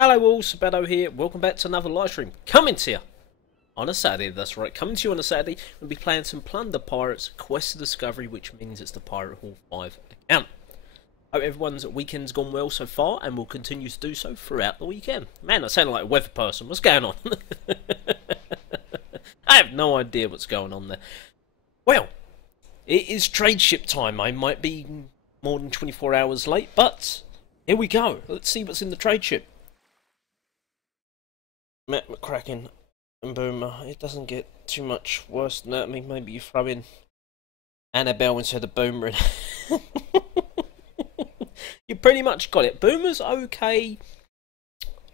Hello all, Sabado here, welcome back to another live stream. Coming to you on a Saturday, that's right, coming to you on a Saturday. We'll be playing some Plunder Pirates Quest of Discovery, which means it's the Pirate Hall 5 account. Hope everyone's weekend's gone well so far, and will continue to do so throughout the weekend. Man, I sound like a weather person, what's going on? I have no idea what's going on there. Well, it is trade ship time. I might be more than 24 hours late, but here we go. Let's see what's in the trade ship. Matt McCracken and Boomer. It doesn't get too much worse than that. I mean, maybe you throw in Annabelle instead of Boomer. You pretty much got it. Boomer's okay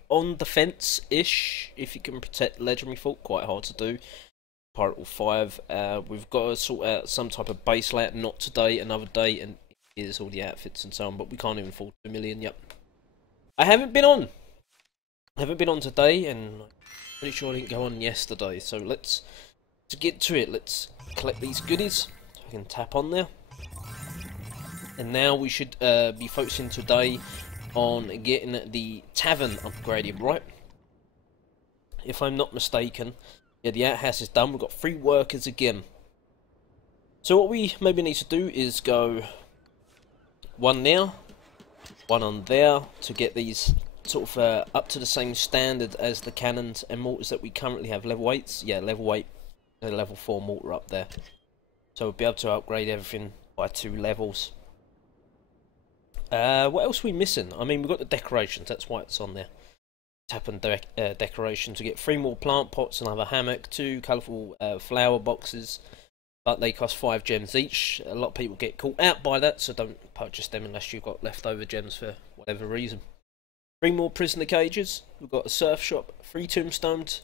on defense-ish if you can protect Legendary Fault. Quite hard to do. Pirate Hall 5. We've got to sort out some type of base layout. Not today, another day, and here's all the outfits and so on. But we can't even afford 2 million. Yep. I haven't been on today, and I'm pretty sure I didn't go on yesterday, so let's get to it. Let's collect these goodies. I can tap on there, and now we should be focusing today on getting the tavern upgraded, right? If I'm not mistaken. Yeah, the outhouse is done. We've got 3 workers again. So what we maybe need to do is go one now, one on there to get these sort of up to the same standard as the cannons and mortars that we currently have. Level 8s, yeah, level 8 and level 4 mortar up there. So we'll be able to upgrade everything by 2 levels. What else are we missing? I mean, we've got the decorations, that's why it's on there. Tap on decoration to get 3 more plant pots, another hammock, 2 colourful flower boxes, but they cost 5 gems each. A lot of people get caught out by that, so don't purchase them unless you've got leftover gems for whatever reason. 3 more prisoner cages, we've got a surf shop, 3 tombstones,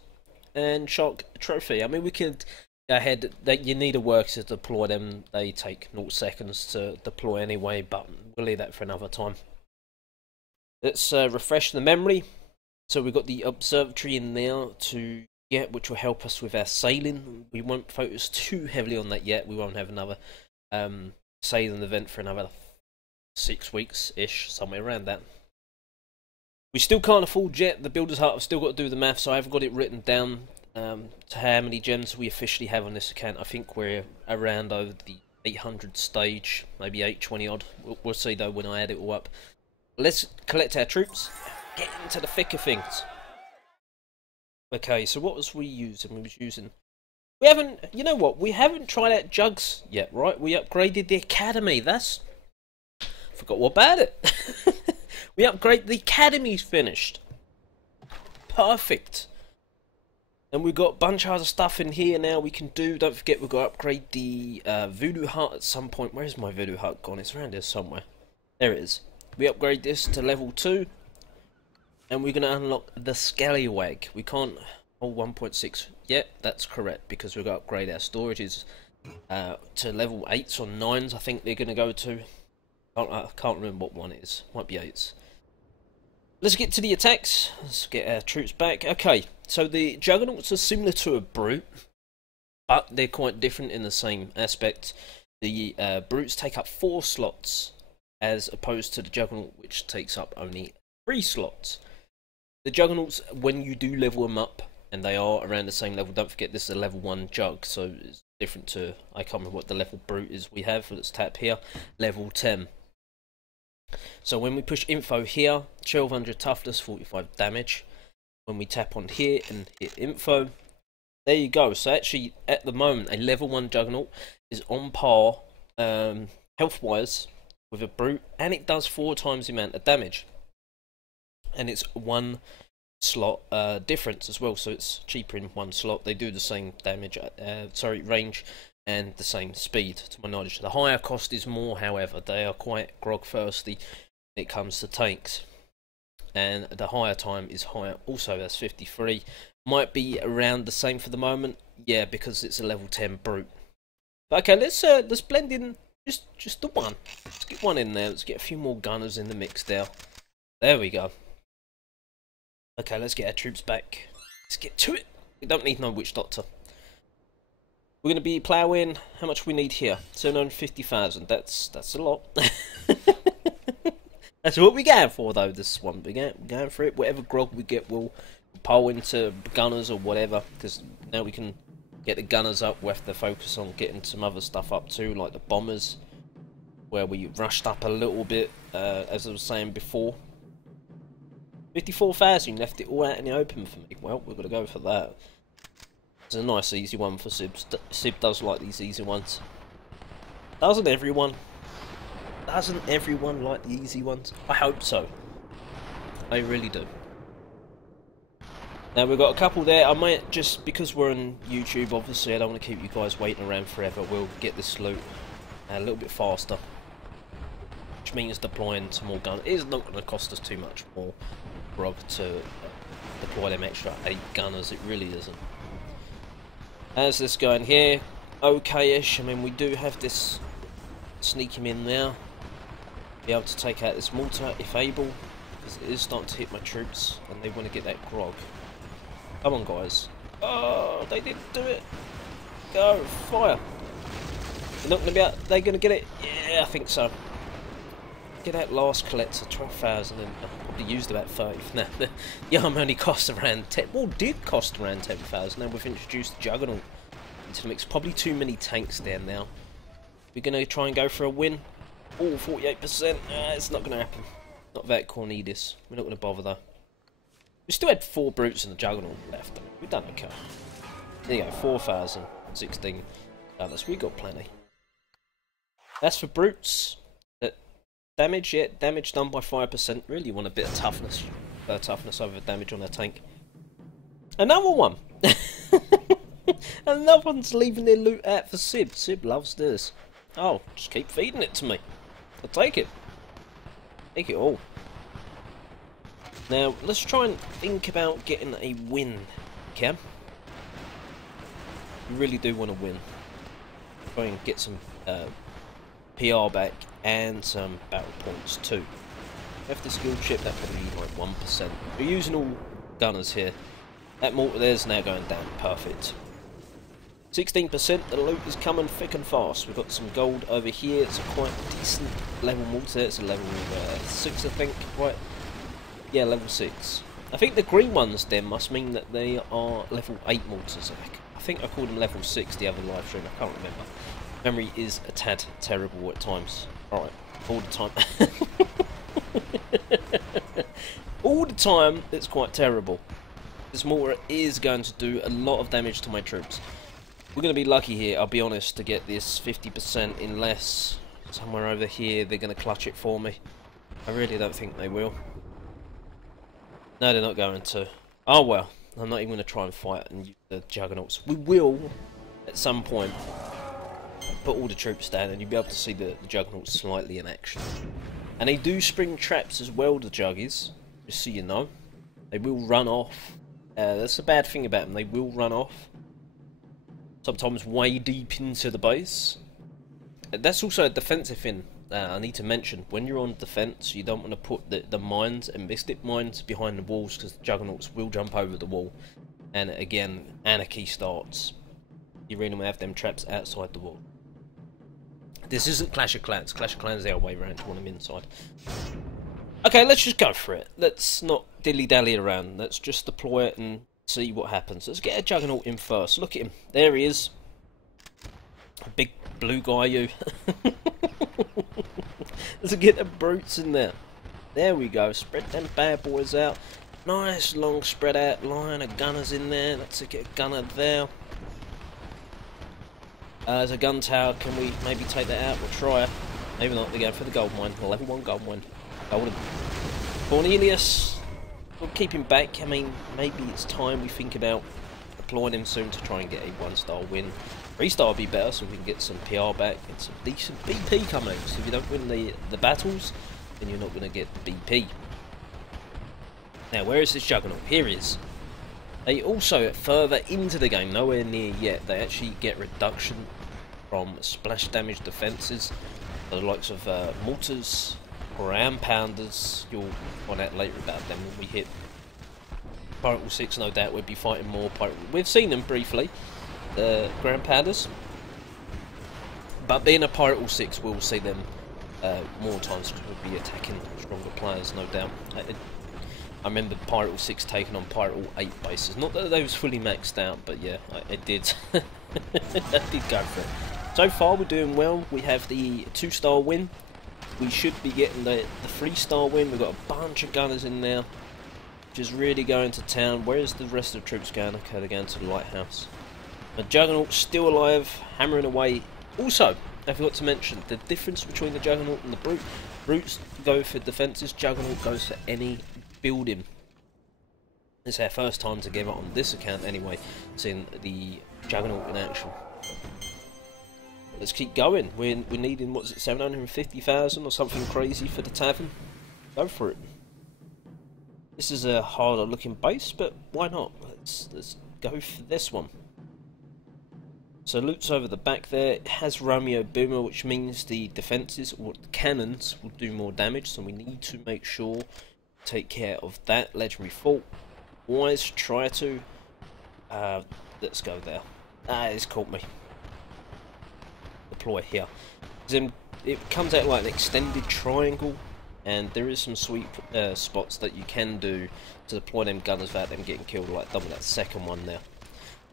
and shark trophy. I mean, we could go ahead, you need a worker to deploy them, they take 0 seconds to deploy anyway, but we'll leave that for another time. Let's refresh the memory. So we've got the observatory in there to get, which will help us with our sailing. We won't focus too heavily on that yet, we won't have another sailing event for another 6 weeks-ish, somewhere around that. We still can't afford yet. The Builder's Hut, I've still got to do the math, so I haven't got it written down to how many gems we officially have on this account. I think we're around over the 800 stage, maybe 820 odd. We'll see though when I add it all up. Let's collect our troops, get into the thick of things. Okay, so what was we using? We was using... We haven't... You know what? We haven't tried out jugs yet, right? We upgraded the academy. That's... Forgot all about it. We upgrade the academy's finished. Perfect. And we've got a bunch of other stuff in here now we can do. Don't forget we've got to upgrade the voodoo hut at some point. Where's my voodoo hut gone? It's around here somewhere. There it is. We upgrade this to level 2. And we're going to unlock the scallywag. We can't hold 1.6 yet. That's correct, because we've got to upgrade our storages to level 8s or 9s. I think they're going to go to. I can't remember what one it is. Might be 8s. Let's get to the attacks. Let's get our troops back. Okay, so the Juggernauts are similar to a Brute, but they're quite different in the same aspect. The Brutes take up 4 slots, as opposed to the Juggernaut, which takes up only 3 slots. The Juggernauts, when you do level them up, and they are around the same level, don't forget this is a level 1 Jug, so it's different to, I can't remember what the level Brute is we have. Let's tap here, level 10. So when we push info here, 1200 toughness, 45 damage. When we tap on here and hit info, there you go. So actually, at the moment, a level 1 Juggernaut is on par, health-wise, with a Brute, and it does 4 times the amount of damage. And it's 1 slot difference as well, so it's cheaper in 1 slot. They do the same damage, range, and the same speed, to my knowledge. The higher cost is more, however. They are quite grog-thirsty when it comes to tanks. And the higher time is higher also, that's 53. Might be around the same for the moment, yeah, because it's a level 10 Brute. But okay, let's blend in just the one. Let's get one in there, let's get a few more gunners in the mix there. There we go. Okay, let's get our troops back. Let's get to it. We don't need no witch doctor. We're going to be ploughing. How much we need here? 750,000. That's a lot. That's what we're going for, though, this one. We're going for it. Whatever grog we get, we'll pull into gunners or whatever, because now we can get the gunners up. We have to focus on getting some other stuff up too, like the bombers, where we rushed up a little bit, as I was saying before. 54,000, left it all out in the open for me. Well, we've got to go for that. It's a nice easy one for Sib. Sib does like these easy ones. Doesn't everyone? Doesn't everyone like the easy ones? I hope so. I really do. Now we've got a couple there. I might just, because we're on YouTube, obviously I don't want to keep you guys waiting around forever. We'll get this loot a little bit faster, which means deploying some more guns. It is not going to cost us too much more grog to deploy them extra 8 gunners. It really isn't. How's this going here? Okay-ish. I mean, we do have this sneak him in now. Be able to take out this mortar if able, because it is starting to hit my troops and they want to get that grog. Come on, guys. Oh, they didn't do it. Go, fire. They're not going to be out. They're going to get it. Yeah, I think so. Get that last collector, 12,000, and I probably used about 30. Now, the arm only cost around 10. Well, did cost around 10,000. Now we've introduced the Juggernaut into the mix. Probably too many tanks there now. We're going to try and go for a win. Oh, 48%. It's not going to happen. Not that Cornelius. We're not going to bother though. We still had 4 brutes and a Juggernaut left. We've done okay. There you go, 4,000, 16 others. We got plenty. As for brutes, damage, yeah, damage done by 5%. Really want a bit of toughness. Toughness over damage on a tank. Another one. Another one's leaving their loot out for Sib. Sib loves this. Oh, just keep feeding it to me. I'll take it. Take it all. Now, let's try and think about getting a win, Cam. We really do want to win. Try and get some PR back and some battle points too. Have the skill chip, that probably be like 1%. We're using all gunners here. That mortar there's now going down. Perfect. 16%, the loot is coming thick and fast. We've got some gold over here. It's a quite decent level mortar. It's a level 6, I think. Right. Yeah, level 6. I think the green ones then must mean that they are level 8 mortars. I think I called them level 6 the other live stream. I can't remember. Memory is a tad terrible at times. Alright, all the time. All the time, it's quite terrible. This mortar is going to do a lot of damage to my troops. We're going to be lucky here, I'll be honest, to get this 50% unless somewhere over here they're going to clutch it for me. I really don't think they will. No, they're not going to. Oh well, I'm not even going to try and fight and use the Juggernauts. We will, at some point, put all the troops down and you'll be able to see the Juggernauts slightly in action. And they do spring traps as well, the Juggies, just so you know. They will run off. That's the bad thing about them, they will run off. Sometimes way deep into the base. That's also a defensive thing. I need to mention, when you're on defense, you don't want to put the mines and mystic mines behind the walls because the Juggernauts will jump over the wall. And again, anarchy starts. You really want to have them traps outside the wall. This isn't Clash of Clans. Clash of Clans the other way around, you want them inside. Okay, let's just go for it. Let's not dilly-dally around. Let's just deploy it and see what happens. Let's get a Juggernaut in first. Look at him. There he is. A big blue guy, you. Let's get the brutes in there. There we go. Spread them bad boys out. Nice long spread out line of gunners in there. Let's get a gunner there. There's a gun tower. Can we maybe take that out? We'll try it. Maybe not. They're going for the gold mine. Level 1 gold mine. Golden. Cornelius. We'll keep him back. I mean, maybe it's time we think about deploying him soon to try and get a 1-star win. 3-star would be better so we can get some PR back and some decent BP coming out. So if you don't win the battles, then you're not going to get the BP. Now, where is this Juggernaut? Here he is. They also, further into the game, nowhere near yet, they actually get reduction from splash damage defences. The likes of mortars, ground pounders. You'll find out later about them when we hit Pirate 6. No doubt we'll be fighting more Pirate. We've seen them briefly, the ground pounders, but being a Pirate 6 we'll see them more times we'll be attacking stronger players, no doubt. I remember Pirate 6 taking on Pirate 8 bases. Not that they was fully maxed out, but yeah, it did. I did go for it. So far we're doing well. We have the 2-star win. We should be getting the 3-star win. We've got a bunch of gunners in there, which is really going to town. Where's the rest of the troops going? Okay, they're going to the lighthouse. The Juggernaut's still alive, hammering away. Also, I forgot to mention the difference between the Juggernaut and the Brute. Brutes go for defences, Juggernaut goes for any building. It's our first time together on this account anyway, seeing the Juggernaut in action. Let's keep going. We're needing, what's it, 750,000 or something crazy for the tavern? Go for it. This is a harder looking base, but why not? Let's go for this one. So loot's over the back there. It has Romeo Boomer, which means the defences or the cannons will do more damage, so we need to make sure take care of that. Legendary Fault. Always try to let's go there. It's caught me. Deploy here. Then it comes out like an extended triangle, and there is some sweet spots that you can do to deploy them gunners without them getting killed, like double that second one there.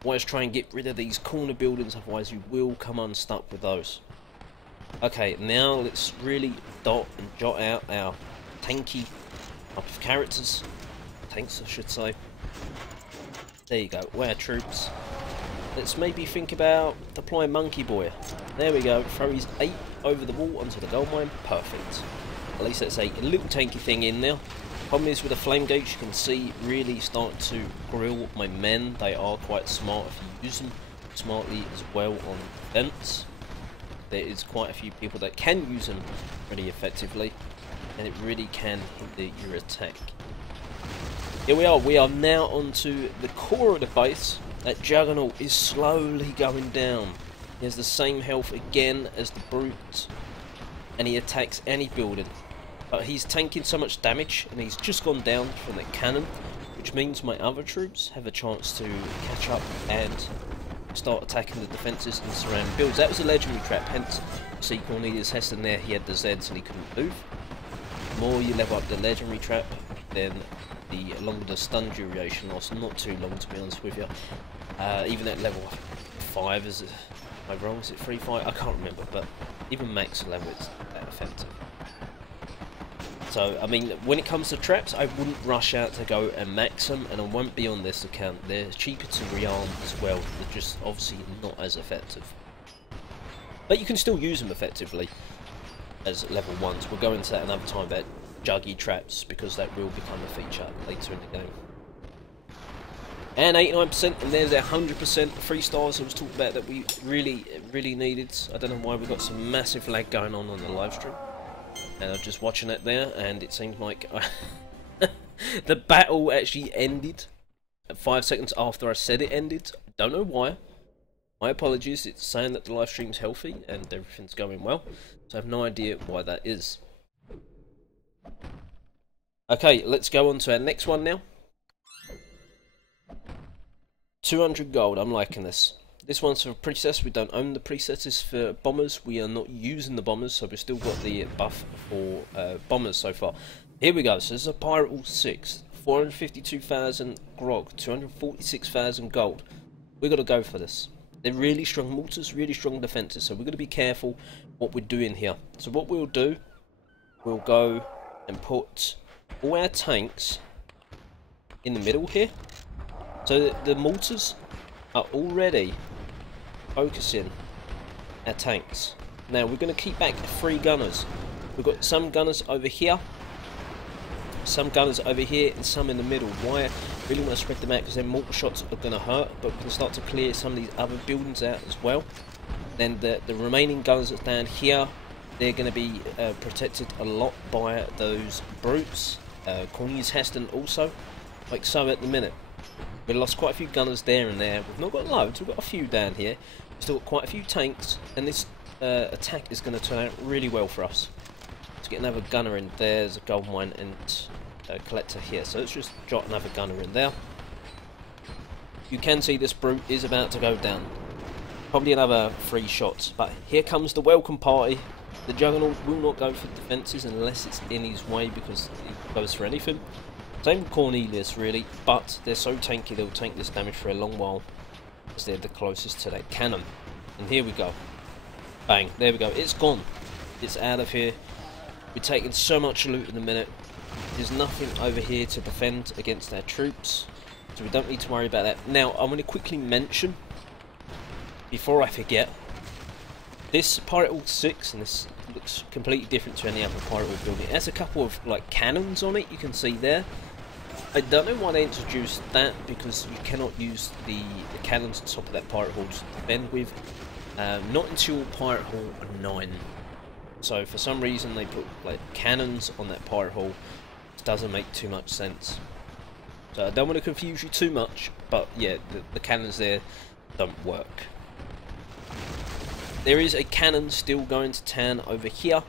Always try and get rid of these corner buildings, otherwise you will come unstuck with those. Okay, now let's really dot and jot out our tanky type of characters. Tanks, I should say. There you go, we're troops. Let's maybe think about deploying Monkey Boy. There we go, throw his 8 over the wall onto the gold mine. Perfect. At least that's a little tanky thing in there. Problem is with the flame gates, you can see really starting to grill my men. They are quite smart if you use them smartly as well on defense. There is quite a few people that can use them really effectively, and it really can hinder your attack. Here we are now onto the core of the base. That Juggernaut is slowly going down. He has the same health again as the Brute, and he attacks any building. But he's tanking so much damage, and he's just gone down from the cannon, which means my other troops have a chance to catch up and start attacking the defences and surrounding builds. That was a legendary trap, hence you see Cornelius Heston there, he had the Zeds and he couldn't move. The more you level up the legendary trap, then the longer the stun duration lasts. Not too long, to be honest with you. Even at level 5, is it, am I wrong, is it 3-5? I can't remember, but even max level it's that effective. So, I mean, when it comes to traps, I wouldn't rush out to go and max them, and I won't be on this account. They're cheaper to rearm as well, they're just obviously not as effective. But you can still use them effectively as level 1s. We'll go into that another time about juggy traps, because that will become a feature later in the game. And 89%, and there's our 100% 3 stars I was talking about that we really needed. I don't know why we got some massive lag going on the live stream. And I'm just watching it there, and it seems like the battle actually ended 5 seconds after I said it ended. Don't know why. My apologies, it's saying that the live stream's healthy and everything's going well. So I have no idea why that is. Okay, let's go on to our next one now. 200 gold, I'm liking this. This one's for Princess. We don't own the Princesses for bombers. We are not using the bombers, so we've still got the buff for bombers so far. Here we go. So this is a Pirate 6. 452,000 grog. 246,000 gold. We've got to go for this. They're really strong mortars, really strong defences, so we've got to be careful what we're doing here. So what we'll do, we'll go and put all our tanks in the middle here. So the mortars are already focusing our tanks. Now we're going to keep back 3 gunners. We've got some gunners over here, some gunners over here, and some in the middle. Why I really want to spread them out, because their mortar shots are going to hurt, but we can start to clear some of these other buildings out as well. Then the remaining gunners that's down here, they're going to be protected a lot by those brutes. Cornelius Heston also, like so at the minute. We've lost quite a few gunners there and there. We've not got loads, we've got a few down here. We've still got quite a few tanks, and this attack is going to turn out really well for us. Let's get another gunner in there. There's a gold mine and collector here. So let's just jot another gunner in there. You can see this brute is about to go down. Probably another 3 shots. But here comes the welcome party. The Juggernaut will not go for defences unless it's in his way, because he goes for anything. Same with Cornelius, really, but they're so tanky they'll take this damage for a long while, as they're the closest to that cannon. And here we go. Bang, there we go. It's gone. It's out of here. We're taking so much loot in a minute. There's nothing over here to defend against our troops, so we don't need to worry about that. Now, I want to quickly mention, before I forget, this Pirate Hall 6, and this looks completely different to any other Pirate Hall building. It has a couple of like cannons on it, you can see there. I don't know why they introduced that, because you cannot use the cannons on top of that Pirate Hall to defend with. Not until Pirate Hall 9. So for some reason they put like cannons on that Pirate Hall. It doesn't make too much sense. So I don't want to confuse you too much, but yeah, the cannons there don't work. There is a cannon still going to town over here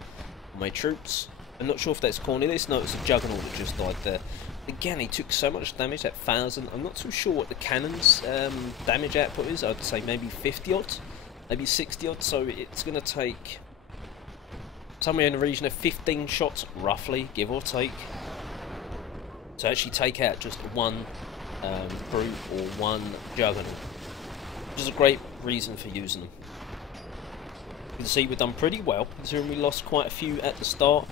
for my troops. I'm not sure if that's Cornelius. No, it's a Juggernaut that just died there. Again, he took so much damage, that 1,000. I'm not too sure what the cannon's damage output is. I'd say maybe 50 odd, maybe 60 odd. So it's going to take somewhere in the region of 15 shots, roughly, give or take, to actually take out just one brute or one Juggernaut, which is a great reason for using them. You can see we've done pretty well, considering we lost quite a few at the start.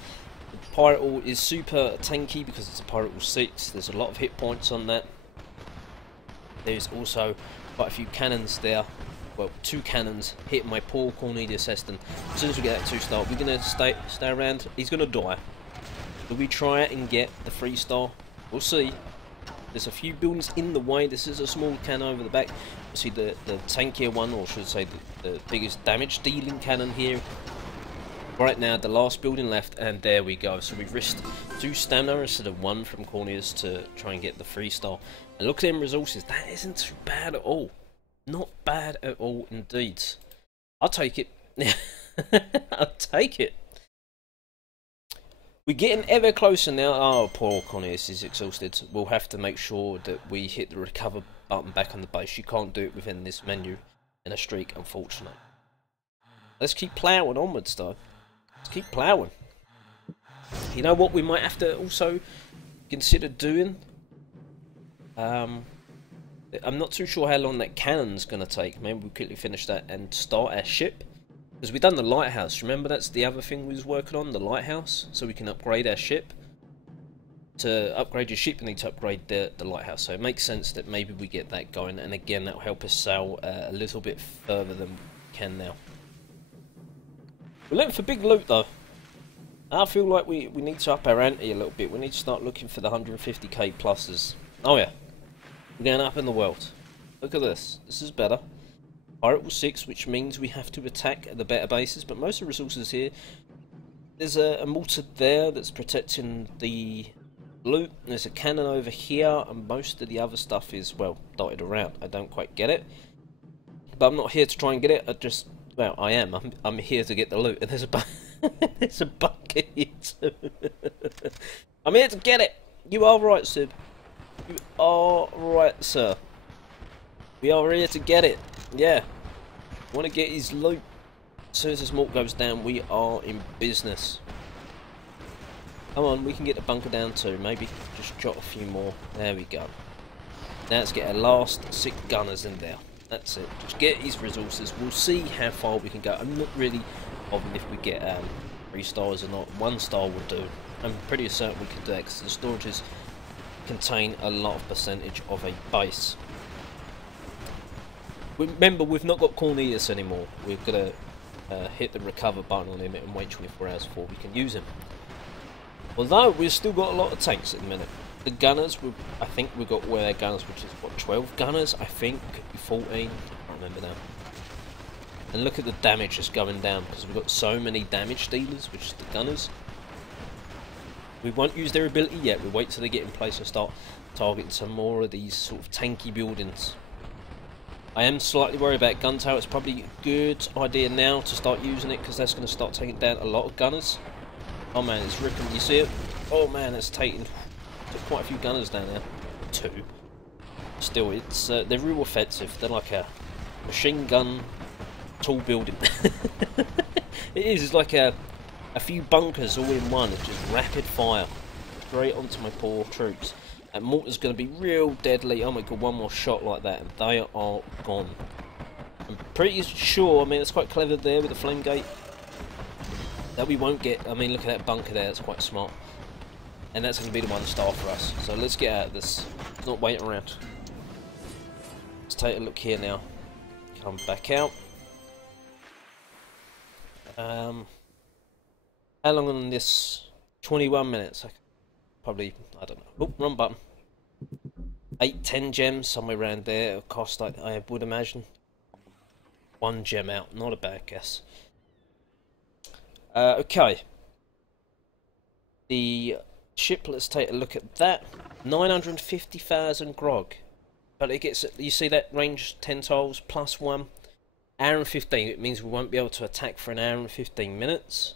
The Pirate Hall is super tanky because it's a Pirate Hall 6. There's a lot of hit points on that. There's also quite a few cannons there. Well, 2 cannons hitting my poor Cornelius Heston. As soon as we get that 2-star, we're going to stay around. He's going to die. Will we try it and get the 3-star? We'll see. There's a few buildings in the way. This is a small cannon over the back. You see the tankier one, or should I say the biggest damage dealing cannon here. Right now, the last building left, and there we go. So we've risked 2 stamina instead of 1 from Cornelius to try and get the 3-star. And look at them resources. That isn't too bad at all. Not bad at all indeed. I'll take it. I'll take it. We're getting ever closer now. Oh, poor Cornelius is exhausted. We'll have to make sure that we hit the recover button back on the base. You can't do it within this menu in a streak, unfortunately. Let's keep ploughing onwards, though. Let's keep ploughing. You know what we might have to also consider doing? I'm not too sure how long that cannon's going to take. Maybe we'll quickly finish that and start our ship. Because we've done the lighthouse. Remember, that's the other thing we was working on, the lighthouse. So we can upgrade our ship. To upgrade your ship, you need to upgrade the lighthouse. So it makes sense that maybe we get that going. And again, that will help us sail a little bit further than we can now. We're looking for big loot, though. I feel like we need to up our ante a little bit. We need to start looking for the 150k pluses. Oh yeah. We're going up in the world. Look at this. This is better. Pirate Hall 6, which means we have to attack at the better bases, but most of the resources here. There's a mortar there that's protecting the loot. There's a cannon over here, and most of the other stuff is, well, dotted around. I don't quite get it. But I'm not here to try and get it. Well, I am. I'm here to get the loot. And there's a there's a bucket here too. I'm here to get it. You are right, Sib. You are right, sir. We are here to get it. Yeah. Want to get his loot. As soon as this mort goes down, we are in business. Come on, we can get the bunker down too. Maybe just jot a few more. There we go. Now let's get our last 6 gunners in there. That's it. Just get his resources. We'll see how far we can go. I'm not really bothered if we get 3 stars or not. 1 star will do. I'm pretty certain we can do that because the storages contain a lot of percentage of a base. Remember, we've not got Cornelius anymore. We've got to hit the recover button on him and wait 24 hours before we can use him. Although we've still got a lot of tanks at the minute. The gunners, I think we've got where our gunners, which is what, 12 gunners, I think, could be 14. I can't remember now. And look at the damage that's going down because we've got so many damage dealers, which is the gunners. We won't use their ability yet. We'll wait till they get in place and start targeting some more of these sort of tanky buildings. I am slightly worried about gun tower. It's probably a good idea now to start using it because that's going to start taking down a lot of gunners. Oh man, it's ripping. You see it? Oh man, it's taking quite a few gunners down there. 2. Still, it's they're real offensive. They're like a machine gun tall building. It is. It's like a few bunkers all in one. It's just rapid fire straight onto my poor troops. And mortar's going to be real deadly. Oh my god, one more shot like that and they are gone. I'm pretty sure, I mean, it's quite clever there with the flame gate, that we won't get. I mean, look at that bunker there, that's quite smart. And that's going to be the 1-star for us. So let's get out of this. Let's not wait around. Let's take a look here now. Come back out. How long on this? 21 minutes. Probably, I don't know. Oh, wrong button. 8-10 gems, somewhere around there. It'll cost, I would imagine. 1 gem out, not a bad guess. Okay. The ship, let's take a look at that. 950,000 grog. But it gets, you see that range 10 tiles plus 1. Hour and 15, it means we won't be able to attack for an hour and 15 minutes.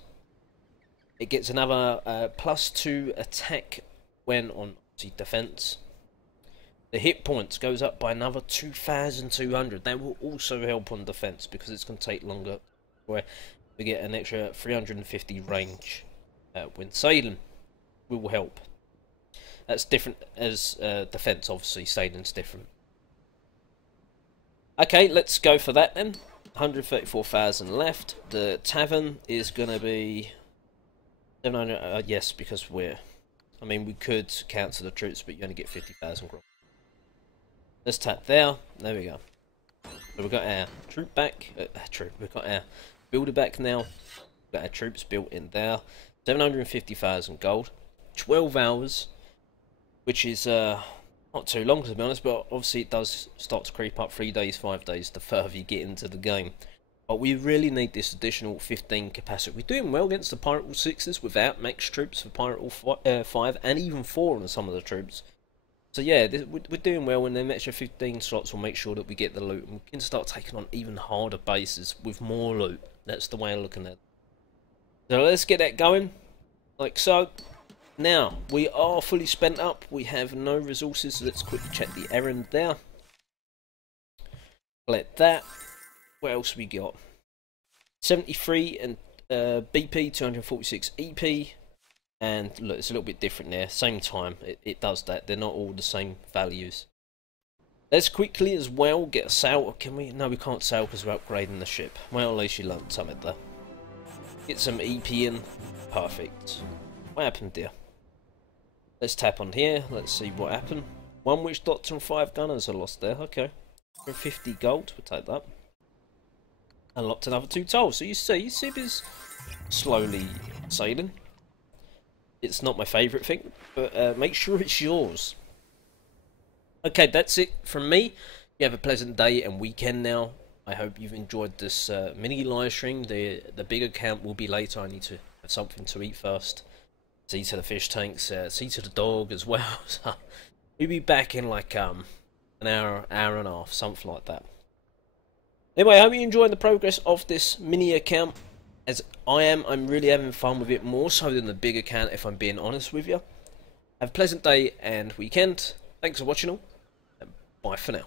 It gets another plus 2 attack when on the defense. The hit points goes up by another 2,200. That will also help on defense because it's going to take longer. Where we get an extra 350 range when sailing. Will help. That's different as defense. Obviously, sailing's different. Okay, let's go for that then. 134,000 left. The tavern is going to be 700. Yes, because we're. I mean, we could cancel the troops, but you only get 50,000 grog. Let's tap there. There we go. So we've got our troop back. We've got our builder back now. We've got our troops built in there. 750,000 gold. 12 hours, which is not too long to be honest, but obviously it does start to creep up 3 days, 5 days the further you get into the game. But we really need this additional 15 capacity. We're doing well against the Pirate Rule 6s without max troops for Pirate Rule 5 and even 4 on some of the troops. So yeah, we're doing well, and then extra 15 slots will make sure that we get the loot and we can start taking on even harder bases with more loot. That's the way of looking at it. So let's get that going, like so. Now, we are fully spent up, we have no resources, so let's quickly check the errand there. Collect that. What else we got? 73 and BP, 246 EP, and look, it's a little bit different there. Same time, it does that. They're not all the same values. Let's quickly as well get a sail. Can we? No, we can't sail because we're upgrading the ship. Well, at least you learned something there. Get some EP in. Perfect. What happened there? Let's tap on here. Let's see what happened. 1 witch doctor and 5 gunners are lost there. Okay. For 50 gold, we'll take that. Unlocked another 2 tolls. So you see, Sib is slowly sailing. It's not my favourite thing, but make sure it's yours. Okay, that's it from me. You have a pleasant day and weekend now. I hope you've enjoyed this mini live stream. The big account will be later. I need to have something to eat first. See to the fish tanks, see to the dog as well. So we'll be back in like an hour and a half, something like that. Anyway, I hope you enjoyed the progress of this mini account. As I am, I'm really having fun with it, more so than the big account, if I'm being honest with you. Have a pleasant day and weekend. Thanks for watching all, and bye for now.